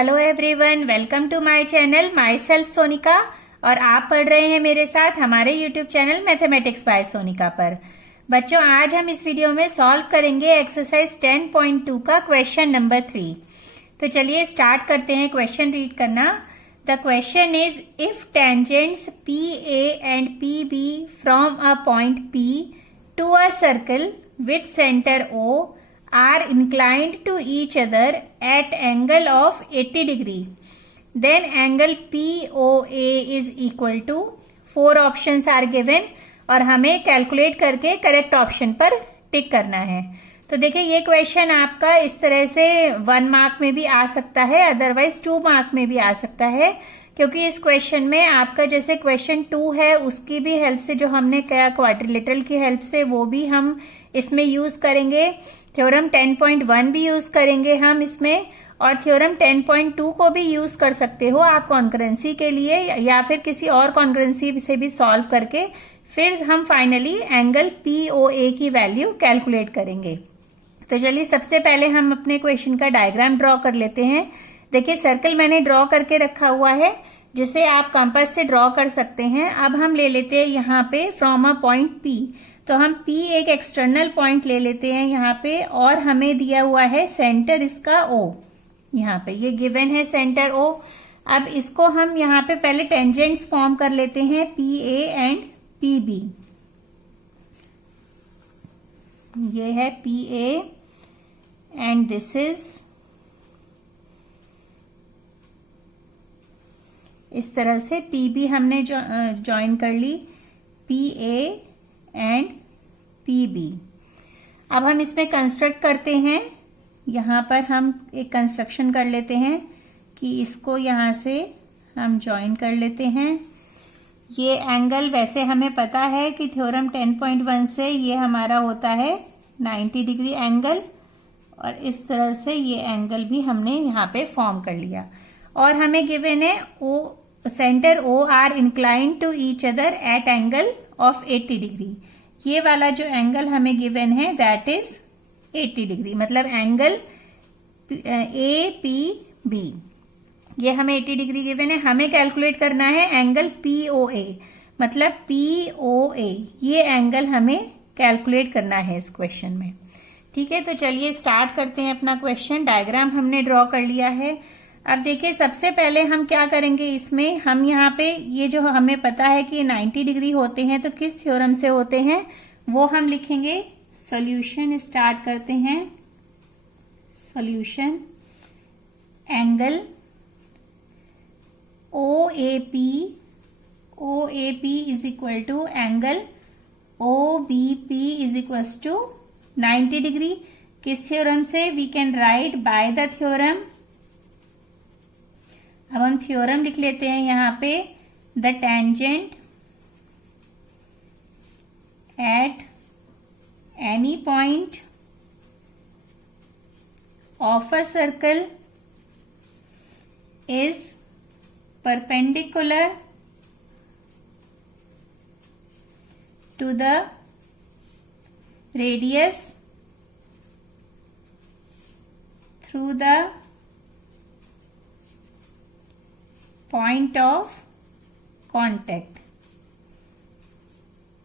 Hello everyone, welcome to my channel myself Sonika. और आप पढ़ रहे हैं मेरे साथ हमारे YouTube channel mathematics by Sonika पर। बच्चों, आज हम इस वीडियो में सॉल्व करेंगे एक्सरसाइज 10.2 का क्वेश्चन नंबर 3। तो चलिए स्टार्ट करते हैं क्वेश्चन रीड करना। The question is if tangents P A and P B from a point P to a circle with centre O are inclined to each other at angle of 80 degree, then angle POA is equal to 4 options are given और हमें calculate करके correct option पर टिक करना है। तो देखिए, ये question आपका इस तरह से 1 मार्क में भी आ सकता है, अदरवाइज 2 मार्क में भी आ सकता है, क्योंकि इस क्वेश्चन में आपका जैसे क्वेश्चन 2 है उसकी भी हेल्प से जो हमने किया क्वाड्रिलेटरल की हेल्प से, वो भी हम इसमें यूज करेंगे। थ्योरम 10.1 भी यूज करेंगे हम इसमें, और थ्योरम 10.2 को भी यूज कर सकते हो आप कॉन्करेंसी के लिए, या फिर किसी और कॉन्करेंसी से भी सॉल्व करके फिर हम फाइनली एंगल POA की वैल्यू कैलकुलेट करेंगे। तो चलिए सबसे पहले हम अपने क्वेश्चन का डायग्राम ड्रॉ कर लेते हैं। देखिए, सर्कल मैंने ड्रॉ करके रखा हुआ है, जिसे आप कंपास से ड्रॉ कर सकते हैं। अब हम ले लेते हैं यहाँ पे फ्रॉम अ पॉइंट P। तो हम P एक एक्सटर्नल पॉइंट ले लेते हैं यहाँ पे, और हमें दिया हुआ है सेंटर इसका O। यहाँ पे ये गिवन है सेंटर O। अब इसको हम यहाँ पे पहले टेंजेंट्स फॉर्म कर लेते हैं PA एंड PB। ये है PA एंड दिस इज, इस तरह से PB हमने ज्वाइन कर ली, PA एंड PB। अब हम इसमें कंस्ट्रक्ट करते हैं। यहां पर हम एक कंस्ट्रक्शन कर लेते हैं कि इसको यहां से हम ज्वाइन कर लेते हैं। ये एंगल वैसे हमें पता है कि थ्योरम 10.1 से ये हमारा होता है 90 डिग्री एंगल, और इस तरह से ये एंगल भी हमने यहाँ पे फॉर्म कर लिया। और हमें गिवन है centre O are inclined to each other at angle of 80 degree. ये वाला जो एंगल हमें गिवन है दैट इज 80 डिग्री, मतलब एंगल APB, ये हमें 80 डिग्री गिवन है। हमें कैलकुलेट करना है एंगल POA, मतलब POA, ये एंगल हमें कैलकुलेट करना है इस क्वेश्चन में। ठीक है, तो चलिए स्टार्ट करते हैं अपना क्वेश्चन। डायग्राम हमने ड्रॉ कर लिया है। अब देखिए, सबसे पहले हम क्या करेंगे इसमें, हम यहाँ पे ये जो हमें पता है कि 90 डिग्री होते हैं, तो किस थ्योरम से होते हैं वो हम लिखेंगे। सॉल्यूशन स्टार्ट करते हैं। Solution angle OAP is equal to angle OBP is equal to 90 degree. किस थ्योरम से? We can write by the theorem. अब हम थ्योरम लिख लेते हैं यहाँ पे। The tangent at any point of a circle is perpendicular to the radius through the point of contact.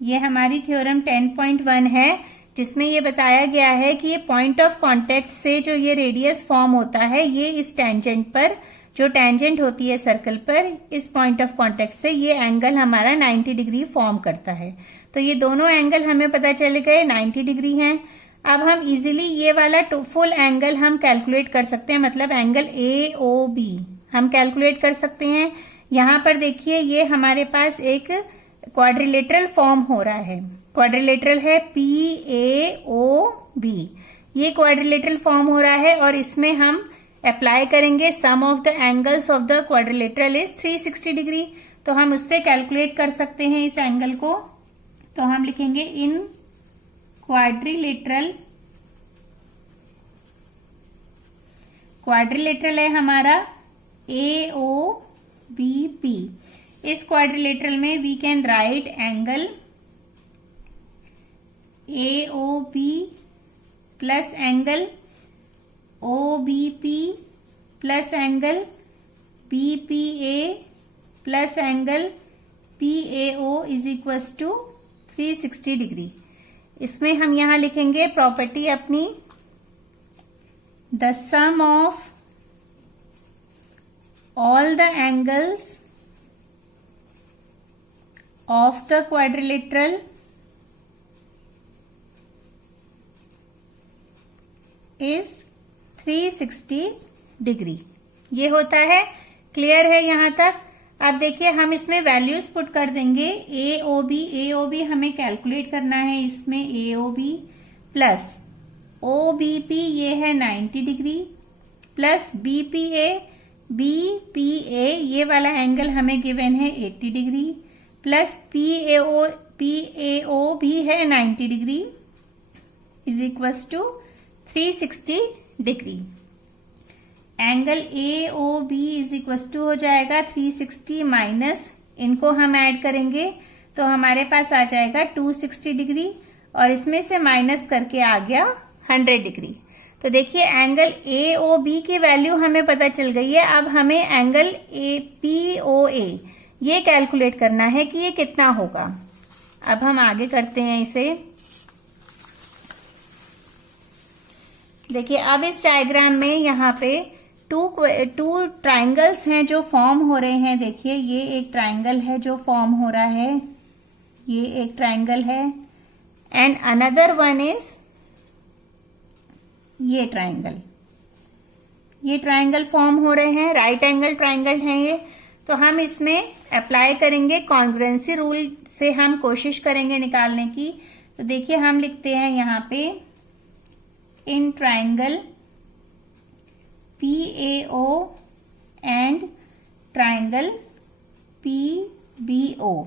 ये हमारी थ्योरम 10.1 है, जिसमें ये बताया गया है कि ये पॉइंट ऑफ कांटेक्ट से जो ये रेडियस फॉर्म होता है, ये इस टेंजेंट पर, जो टेंजेंट होती है सर्कल पर, इस पॉइंट ऑफ कांटेक्ट से ये एंगल हमारा 90 डिग्री फॉर्म करता है। तो ये दोनों एंगल हमें पता चल गए 90 डिग्री हैं। अब हम इजीली ये वाला फुल एंगल हम कैलकुलेट कर सकते हैं, मतलब एंगल AOB हम कैलकुलेट कर सकते हैं। यहां पर देखिए, ये हमारे पास एक क्वाड्रिलेटरल फॉर्म हो रहा है। क्वाड्रिलेटरल है PAOB, ये क्वाड्रिलेटरल फॉर्म हो रहा है, और इसमें हम अप्लाई करेंगे sum of the angles of the quadrilateral is 360 degree. तो हम उससे कैलकुलेट कर सकते हैं इस एंगल को। तो हम लिखेंगे इन क्वाड्रिलेटरल है हमारा AOBP। इस क्वाड्रिलेटरल में we can write angle AOB plus angle OBP plus angle BPA plus angle PAO is equals to 360 degree. इसमें हम यहां लिखेंगे प्रॉपर्टी अपनी, the sum of all the angles of the quadrilateral is 360 degree. ये होता है, clear है यहां तक। अब देखिए हम इसमें वैल्यूज पुट कर देंगे। AOB हमें कैलकुलेट करना है, इसमें AOB प्लस OBP ये है 90 डिग्री प्लस BPA ये वाला एंगल हमें गिवन है 80 डिग्री प्लस PAO भी है 90 degree is equals to 360 degree. Angle AOB is equals to हो जाएगा 360 माइनस, इनको हम ऐड करेंगे तो हमारे पास आ जाएगा 260 डिग्री और इसमें से माइनस करके आ गया 100 डिग्री। तो देखिए एंगल AOB की वैल्यू हमें पता चल गई है। अब हमें एंगल POA ये कैलकुलेट करना है कि ये कितना होगा। अब हम आगे करते हैं इसे। देखिए अब इस डायग्राम में यहाँ पे टू ट्राइंगल्स हैं जो फॉर्म हो रहे हैं। देखिए ये एक ट्राइंगल है जो फॉर्म हो रहा है, ये एक ट्राइंगल है एंड अनदर वन इज ये ट्राइंगल। ये ट्राइंगल फॉर्म हो रहे हैं, राइट एंगल ट्राइंगल हैं ये। तो हम इसमें अप्लाई करेंगे कॉन्ग्रुएंसी रूल से, हम कोशिश करेंगे निकालने की। तो देखिए हम लिखते हैं यहाँ पे in triangle PAO and triangle PBO,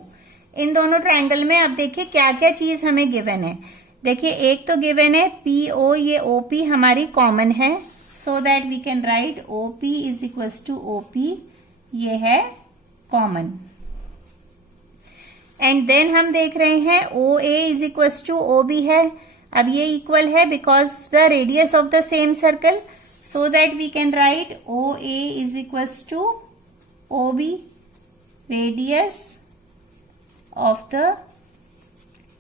इन दोनं ट्राइंगल में अब देखिए क्या क्या चीज हमें गिवन है। देखिए एक तो गिवन है PO, ये OP हमारी कॉमन है, so that we can write OP is equals to OP, ये है कॉमन। एंड देन हम देख रहे हैं OA is equals to OB है। अब ये इक्वल है because the radius of the same circle, so that we can write OA is equals to OB, radius of the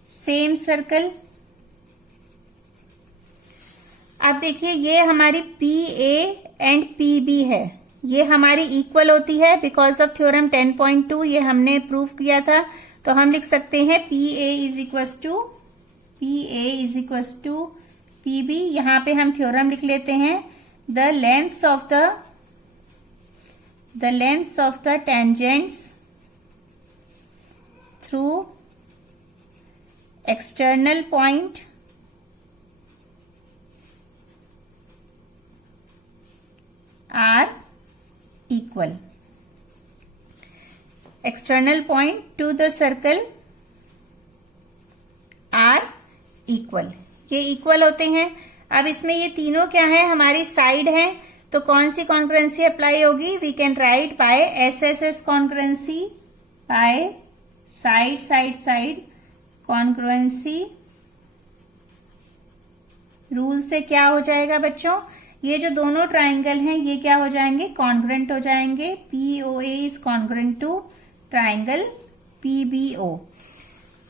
same circle. अब देखिए ये हमारी PA एंड PB है, ये हमारी इक्वल होती है बिकॉज ऑफ थ्योरम 10.2, ये हमने प्रूव किया था। तो हम लिख सकते हैं PA is equals to PB। यहां पे हम थ्योरम लिख लेते हैं, the length of the tangents through external point are equal, external point to the circle are equal, ये इक्वल होते हैं। अब इसमें ये तीनों क्या है, हमारी साइड है, तो कौन सी कॉन्ग्रुएंसी अप्लाई होगी, we can write by SSS congruency, by side congruency rule से क्या हो जाएगा बच्चों, ये जो दोनों ट्राइंगल हैं ये क्या हो जाएंगे, कॉन्ग्रुएंट हो जाएंगे। POA is congruent to triangle PBO,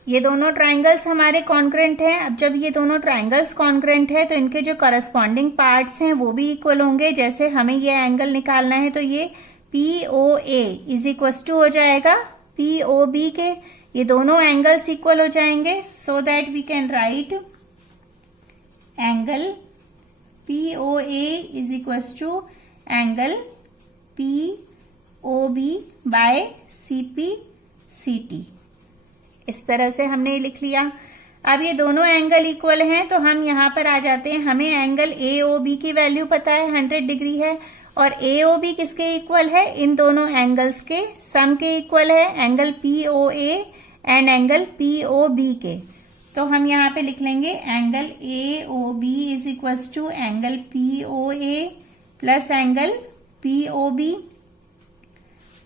ये दोनों ट्राइंगल्स हमारे कॉन्ग्रुएंट हैं। अब जब ये दोनों ट्राइंगल्स कॉन्ग्रुएंट है तो इनके जो करस्पॉन्डिंग पार्ट्स हैं वो भी इक्वल होंगे। जैसे हमें ये एंगल निकालना है तो ये POA इज इक्वल टू हो जाएगा POB के, ये दोनों एंगल्स इक्वल हो जाएंगे, so that we can write angle POA is equal to angle POB by CP/CT। इस तरह से हमने ये लिख लिया। अब ये दोनों एंगल इक्वल हैं तो हम यहाँ पर आ जाते हैं, हमें एंगल AOB की वैल्यू पता है 100 डिग्री है, और AOB किसके इक्वल है, इन दोनों एंगल्स के सम के इक्वल है, angle POA and angle POB के। तो हम यहाँ पे लिख लेंगे angle AOB is equal to angle POA plus angle POB,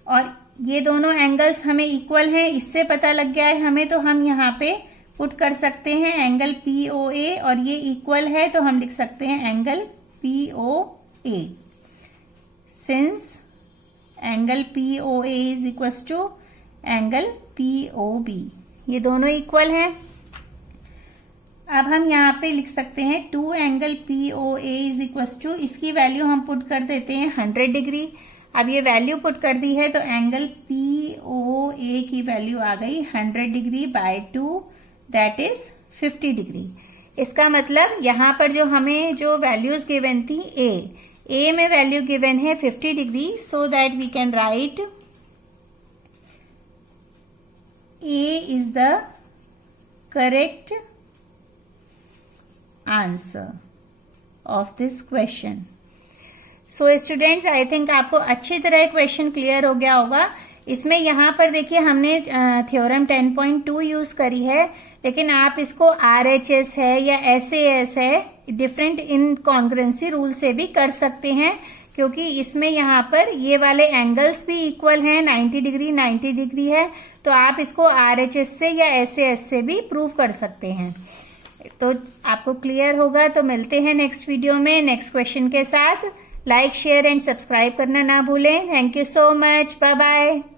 और ये दोनों एंगल्स हमें इक्वल हैं, इससे पता लग गया है हमें, तो हम यहाँ पे पुट कर सकते हैं एंगल POA, और ये इक्वल है तो हम लिख सकते हैं angle POA। Since angle POA is equal to angle POB, ये दोनों इक्वल हैं। अब हम यहाँ पे लिख सकते हैं 2 angle POA is equal to, इसकी वैल्यू हम पुट कर देते हैं 100 डिग्री। अब ये वैल्यू पुट कर दी है तो एंगल POA की वैल्यू आ गई 100 degree by 2, that is 50 degree. इसका मतलब यहाँ पर जो हमें जो वैल्यूज गिवन थी ए में वैल्यू गिवन है 50 degree, so that we can write A is the correct answer of this question. So students, I think आपको अच्छी तरह क्वेश्चन क्लियर हो गया होगा। इसमें यहाँ पर देखिए हमने थ्योरम 10.2 यूज करी है, लेकिन आप इसको RHS है या SAS है, डिफरेंट इनकॉन्ग्रुएंसी रूल से भी कर सकते हैं, क्योंकि इसमें यहाँ पर ये वाले एंगल्स भी इक्वल हैं, 90 डिग्री 90 डिग्री है, तो आप इसको RHS से या SAS से भी प्रूव कर सकते हैं। तो आपको क्लियर होगा। तो मिलते हैं नेक्स्ट वीडियो में नेक्स्ट क्वेश्चन के साथ। लाइक शेयर एंड सब्सक्राइब करना ना भूलें। Thank you so much, bye bye.